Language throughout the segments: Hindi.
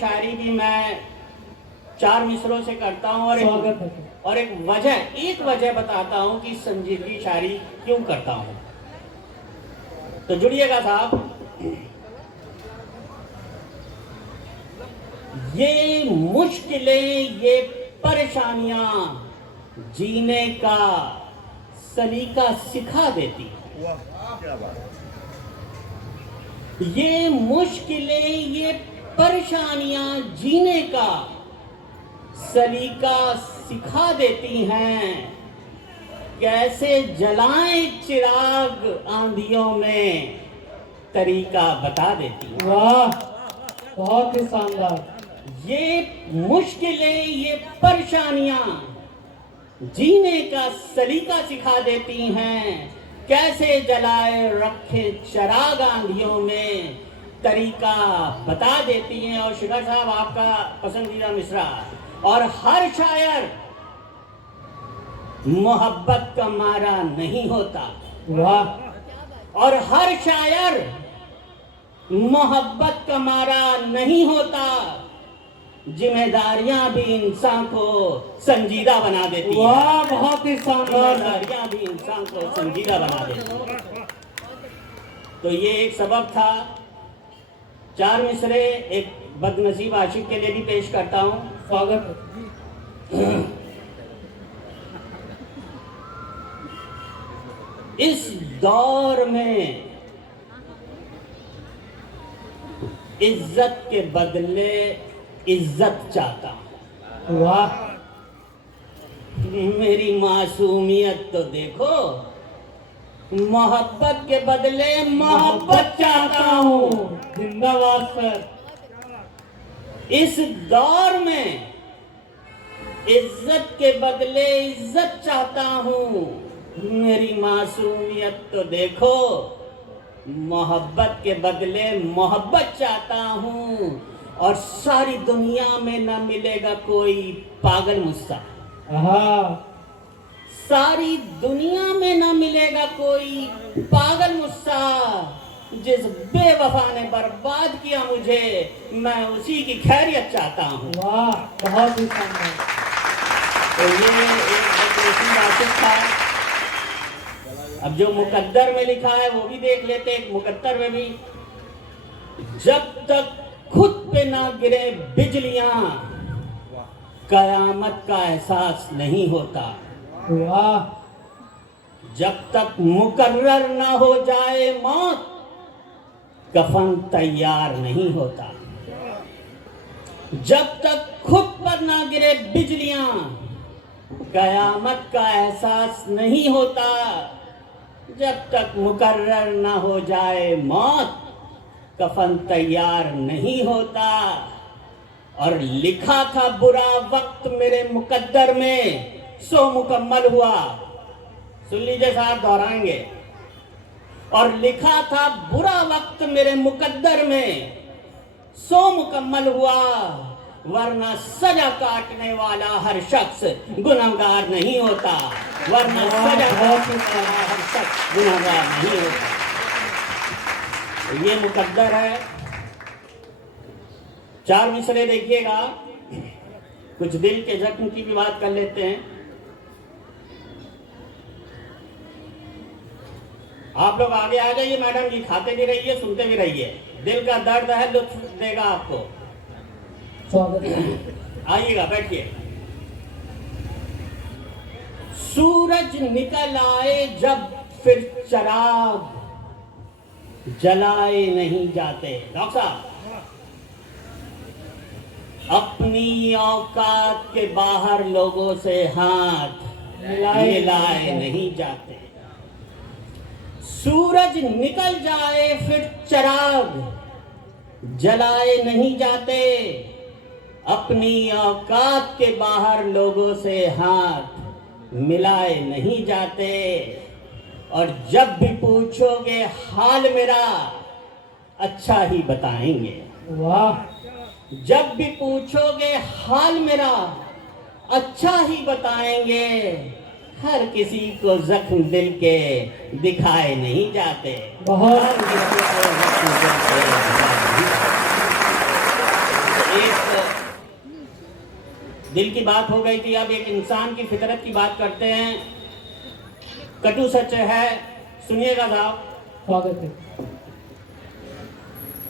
शायरी भी मैं 4 मिसरों से करता हूँ और एक वजह बताता हूँ कि संजीदगी शायरी क्यों करता हूँ। तो जुड़िएगा साहब। ये मुश्किलें, ये परेशानियां जीने का सलीका सिखा देती हैं। वाह क्या बात। ये मुश्किलें, ये परेशानियां जीने का सलीका सिखा देती हैं। कैसे जलाएं चिराग आंधियों में, तरीका बता देती हैं। वाह, बहुत ही शानदार। ये मुश्किलें, ये परेशानियां जीने का सलीका सिखा देती हैं। कैसे जलाए रखे चिराग आंधियों में, तरीका बता देती हैं। और शिखर साहब आपका पसंदीदा मिसरा, और हर शायर मोहब्बत का मारा नहीं होता। वाह। और हर शायर मोहब्बत का मारा नहीं होता। जिम्मेदारियां भी इंसान को संजीदा बना देती हैं। वाह, बहुत ही शानदार। जिम्मेदारियां भी इंसान को संजीदा बना देती हैं। तो ये एक सबब था। 4 मिसरे एक बदनसीब आशिक के लिए भी पेश करता हूँ। स्वागत है। इस दौर में इज्जत के बदले इज्जत चाहता हूं। वाह। मेरी मासूमियत तो देखो, मोहब्बत के बदले मोहब्बत चाहता हूं। जिंदाबाद सर। इस दौर में इज्जत के बदले इज्जत चाहता हूं। मेरी मासूमियत तो देखो, मोहब्बत के बदले मोहब्बत चाहता हूं। और सारी दुनिया में न मिलेगा कोई पागल मुझसा। सारी दुनिया में न मिलेगा कोई पागल मुझसा। जिस बेवफा ने बर्बाद किया मुझे, मैं उसी की खैरियत चाहता हूँ। वाह, बहुत ही शानदार। तो ये एक आशिक था। अब जो मुकद्दर में लिखा है वो भी देख लेते। एक मुकद्दर में भी, जब तक खुद पे ना गिरे बिजलियां, कयामत का एहसास नहीं होता। वाह। जब तक मुकर्रर ना हो जाए मौत, कफन तैयार नहीं होता। जब तक खुद पर ना गिरे बिजलियां, कयामत का एहसास नहीं होता। जब तक मुकर्रर ना हो जाए मौत, कफन तैयार नहीं होता। और लिखा था बुरा वक्त मेरे मुकद्दर में, सो मुकम्मल हुआ। सुन लीजिए साहब, दोहराएंगे। और लिखा था बुरा वक्त मेरे मुकद्दर में, सो मुकम्मल हुआ। वरना सजा काटने वाला हर शख्स गुनाहगार नहीं होता। वरना सजा काटने वाला हर शख्स गुनाहगार नहीं होता। तो ये मुकद्दर है। 4 मिसरे देखिएगा। कुछ दिल के जख्म की भी बात कर लेते हैं। आप लोग आगे आ जाइए मैडम जी, खाते भी रहिए, सुनते भी रहिए। दिल का दर्द है, लुत्फ देगा आपको। स्वागत है। आइएगा, बैठिए। सूरज निकल आए जब फिर चिराग जलाए नहीं जाते। डॉक्टर साहब, अपनी औकात के बाहर लोगों से हाथ मिलाए नहीं जाते। सूरज निकल जाए फिर चिराग जलाए नहीं जाते। अपनी औकात के बाहर लोगों से हाथ मिलाए नहीं जाते। और जब भी पूछोगे हाल मेरा, अच्छा ही बताएंगे। वाह। जब भी पूछोगे हाल मेरा, अच्छा ही बताएंगे। हर किसी को जख्म दिल के दिखाए नहीं जाते। बहुत हर किसी को जख्म दिल के दिखाए नहीं जाते। एक दिल की बात हो गई थी, अब एक इंसान की फितरत की बात करते हैं। कटु सच है, सुनिएगा साहब। स्वागत है।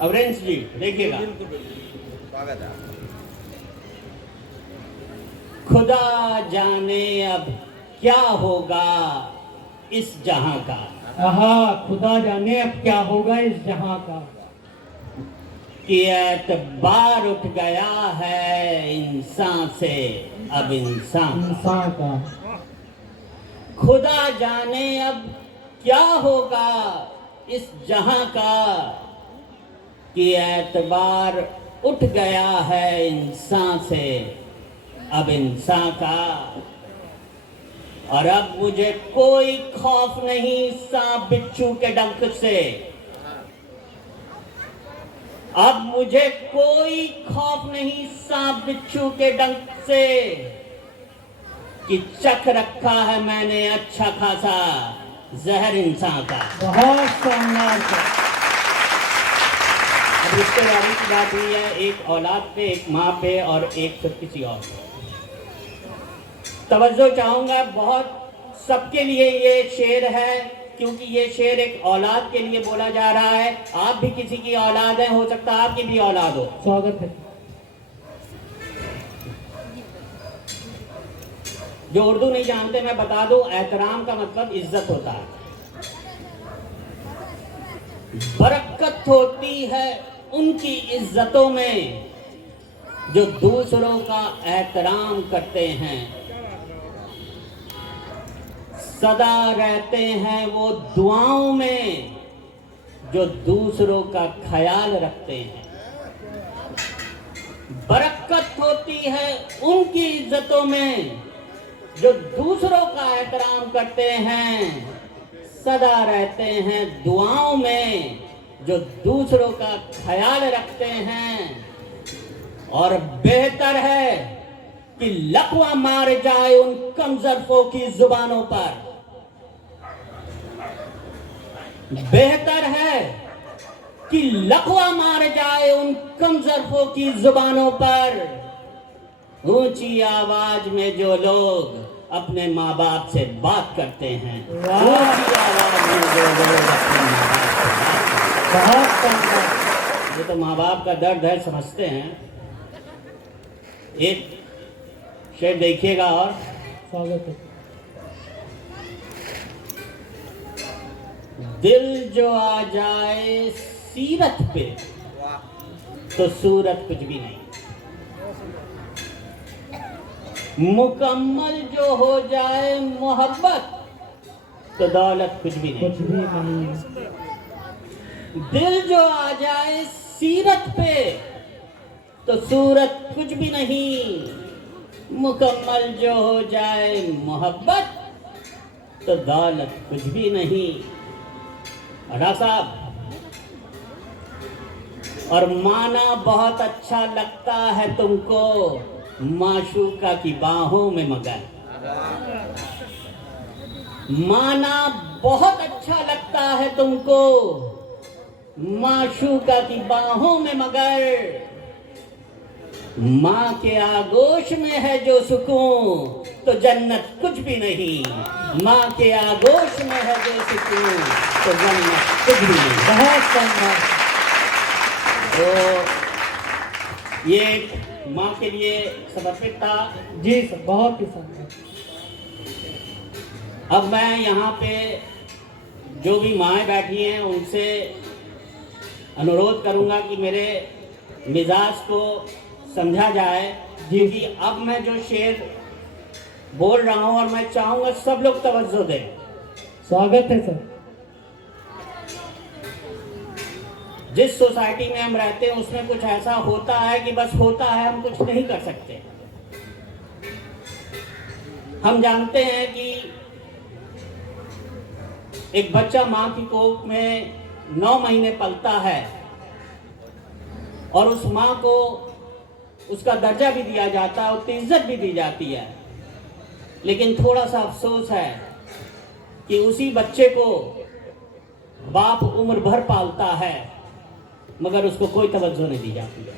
अवरेंस जी देखिएगा। स्वागत है। खुदा जाने अब क्या होगा इस जहां का। आहा, खुदा जाने अब क्या होगा इस जहां का। कि एतबार उठ गया है इंसान से अब इंसान का। इंसान का। खुदा जाने अब क्या होगा इस जहां का। कि एतबार उठ गया है इंसान से अब इंसान का। और अब मुझे कोई खौफ नहीं सांप बिच्छू के डंक से। अब मुझे कोई खौफ नहीं सांप बिच्छू के डंक से। कि चख रखा है मैंने अच्छा खासा जहर इंसान का। बहुत शानदार था। अब रिश्तेदारी की बात हुई है, एक औलाद पे, एक माँ पे और एक फिर किसी और पे। तवज्जो चाहूंगा बहुत, सबके लिए ये शेर है, क्योंकि ये शेर एक औलाद के लिए बोला जा रहा है। आप भी किसी की औलाद है, हो सकता है आपकी भी औलाद हो। स्वागत है। जो उर्दू नहीं जानते मैं बता दूं, एहतराम का मतलब इज्जत होता है, बरकत होती है उनकी इज्जतों में जो दूसरों का एहतराम करते हैं। सदा रहते हैं वो दुआओं में जो दूसरों का ख्याल रखते हैं। बरकत होती है उनकी इज्जतों में जो दूसरों का एहतराम करते हैं। सदा रहते हैं दुआओं में जो दूसरों का ख्याल रखते हैं। और बेहतर है कि लकवा मार जाए उन कमजरफों की जुबानों पर। बेहतर है कि लकवा मार जाए उन कमजरफों की जुबानों पर। ऊंची आवाज में जो लोग अपने माँ बाप से बात करते हैं। ऊंची आवाज में जो लोग अपने माँ बाप से बात करते हैं। बहुत शानदार। ये तो माँ बाप का दर्द है, समझते हैं। एक शेर देखिएगा और स्वागत है। दिल जो आ जाए सीरत पे तो सूरत कुछ भी नहीं। मुकम्मल जो हो जाए मोहब्बत तो दौलत कुछ भी नहीं। कुछ भी नहीं। दिल जो आ जाए सीरत पे तो सूरत कुछ भी नहीं। मुकम्मल जो हो जाए मोहब्बत तो दौलत कुछ भी नहीं। अड़ा साहब, और माना बहुत अच्छा लगता है तुमको माशूका की बाहों में मगर। माना बहुत अच्छा लगता है तुमको माशूका की बाहों में मगर। माँ के आगोश में है जो सुकून तो जन्नत कुछ भी नहीं। माँ के आगोश में है जो सुकून तो जन्नत कुछ भी नहीं। बहुत शानदार। तो ये माँ के लिए समर्पित था। जी सर, बहुत ही शानदार। अब मैं यहाँ पे जो भी माएँ बैठी हैं उनसे अनुरोध करूँगा कि मेरे मिजाज को समझा जाए, क्योंकि अब मैं जो शेर बोल रहा हूँ और मैं चाहूँगा सब लोग तवज्जो दें। स्वागत है सर। जिस सोसाइटी में हम रहते हैं उसमें कुछ ऐसा होता है कि बस होता है, हम कुछ नहीं कर सकते। हम जानते हैं कि एक बच्चा माँ की कोख में 9 महीने पलता है और उस माँ को उसका दर्जा भी दिया जाता है, उसकी इज्जत भी दी जाती है। लेकिन थोड़ा सा अफसोस है कि उसी बच्चे को बाप उम्र भर पालता है मगर उसको कोई तवज्जो नहीं दी जाती है।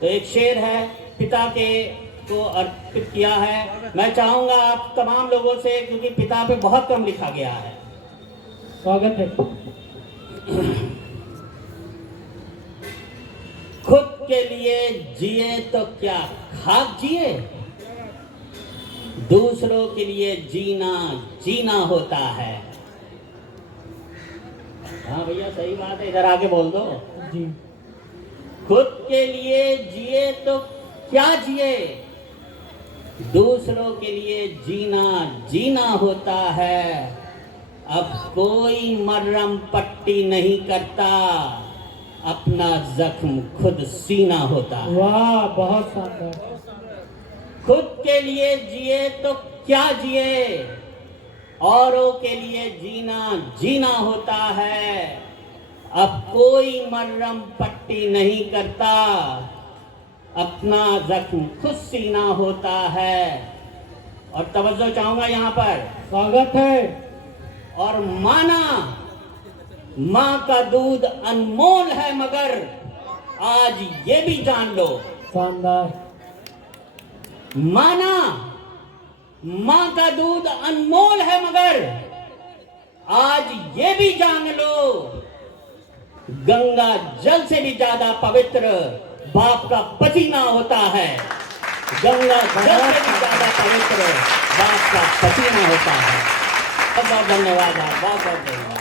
तो एक शेर है, पिता के को अर्पित किया है। मैं चाहूंगा आप तमाम लोगों से, क्योंकि पिता पे बहुत कम लिखा गया है। स्वागत है। खुद के लिए जिए तो क्या खाक जिए, दूसरों के लिए जीना जीना होता है। हाँ भैया सही बात है, इधर आके बोल दो। जी। खुद के लिए जिए तो क्या जिए, दूसरों के लिए जीना जीना होता है। अब कोई मरहम पट्टी नहीं करता, अपना जख्म खुद सीना होता है। वाह, बहुत शानदार। खुद के लिए जिए तो क्या जिए, औरों के लिए जीना जीना होता है। अब कोई मरहम पट्टी नहीं करता, अपना जख्म खुद सीना होता है। और तवज्जो चाहूंगा यहाँ पर। स्वागत है। और माना माँ का दूध अनमोल है, मगर आज ये भी जान लो। शानदार। माना माँ का दूध अनमोल है, मगर आज ये भी जान लो, गंगा जल से भी ज्यादा पवित्र बाप का पसीना होता है। गंगा जल से भी ज्यादा पवित्र बाप का पसीना होता है। बहुत बहुत धन्यवाद, बहुत बहुत धन्यवाद।